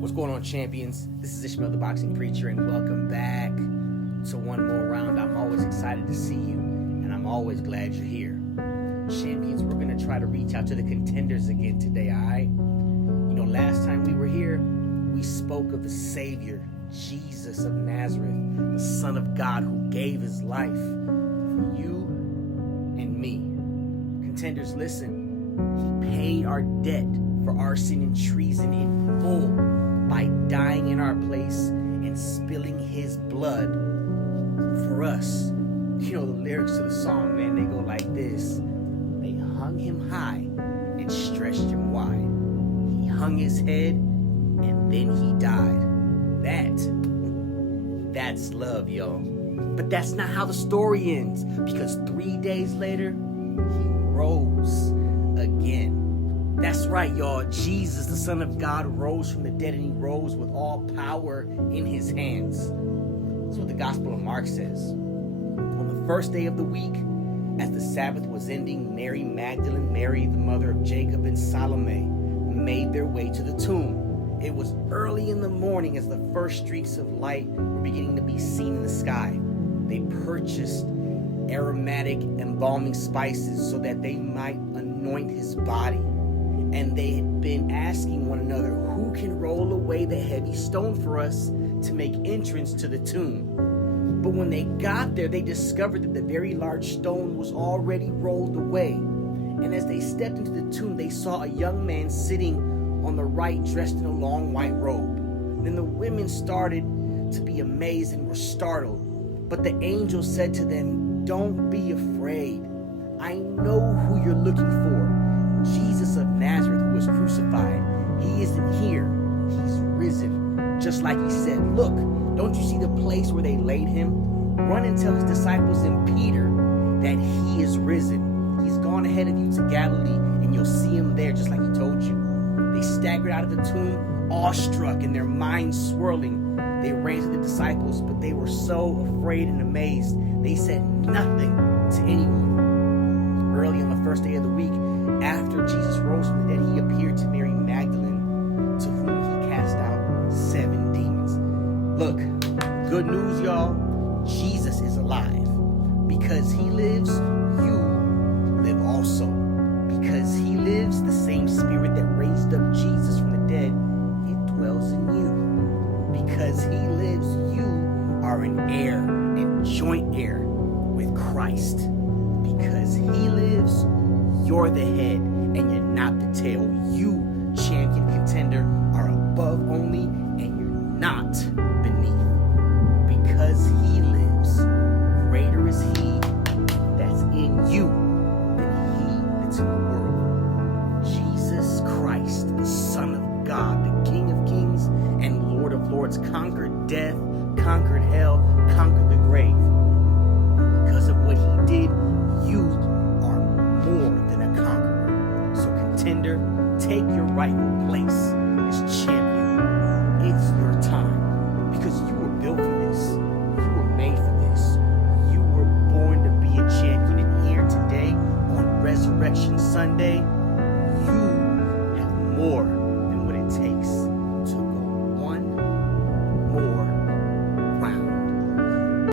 What's going on, champions? This is Ishmael the Boxing Preacher, and welcome back to one more round. I'm always excited to see you, and I'm always glad you're here. Champions, we're going to try to reach out to the contenders again today, all right? You know, last time we were here, we spoke of the Savior, Jesus of Nazareth, the Son of God who gave his life for you and me. Contenders, listen, he paid our debt for arson and treason in full by dying in our place and spilling his blood for us. You know, the lyrics to the song, man, they go like this. They hung him high and stretched him wide. He hung his head and then he died. That's love, y'all. But that's not how the story ends, because 3 days later, he rose again. That's right, y'all. Jesus, the Son of God, rose from the dead, and he rose with all power in his hands. That's what the Gospel of Mark says. On the first day of the week, as the Sabbath was ending, Mary Magdalene, Mary the mother of Jacob, and Salome made their way to the tomb. It was early in the morning as the first streaks of light were beginning to be seen in the sky. They purchased aromatic embalming spices so that they might anoint his body. And they had been asking one another, who can roll away the heavy stone for us to make entrance to the tomb? But when they got there, they discovered that the very large stone was already rolled away. And as they stepped into the tomb, they saw a young man sitting on the right, dressed in a long white robe. Then the women started to be amazed and were startled. But the angel said to them, "Don't be afraid. I know who you're looking for. Jesus of Nazareth, who was crucified. He isn't here. He's risen, just like he said. Look, don't you see the place where they laid him? Run and tell his disciples and Peter that he is risen. He's gone ahead of you to Galilee, and you'll see him there, just like he told you." They staggered out of the tomb, awestruck and their minds swirling. They ran to the disciples, but they were so afraid and amazed, they said nothing to anyone. Early on the first day of the week, after Jesus rose from the dead, he appeared to Mary Magdalene, to whom he cast out 7 demons. Look, good news, y'all. Jesus is alive. Because he lives, you live also. Because he lives, the same spirit that raised up Jesus from the dead, it dwells in you. Because he lives, you are an heir and joint heir with Christ. Because he lives, you're the head and you're not the tail. You, champion contender, are above only and you're not beneath. Because he lives, greater is he that's in you than he that's in the world. Jesus Christ, the Son of God, the King of kings and Lord of lords, conquered death, conquered hell, conquered the grave. Because of what he did, you are more than a conqueror. So contender, take your rightful place.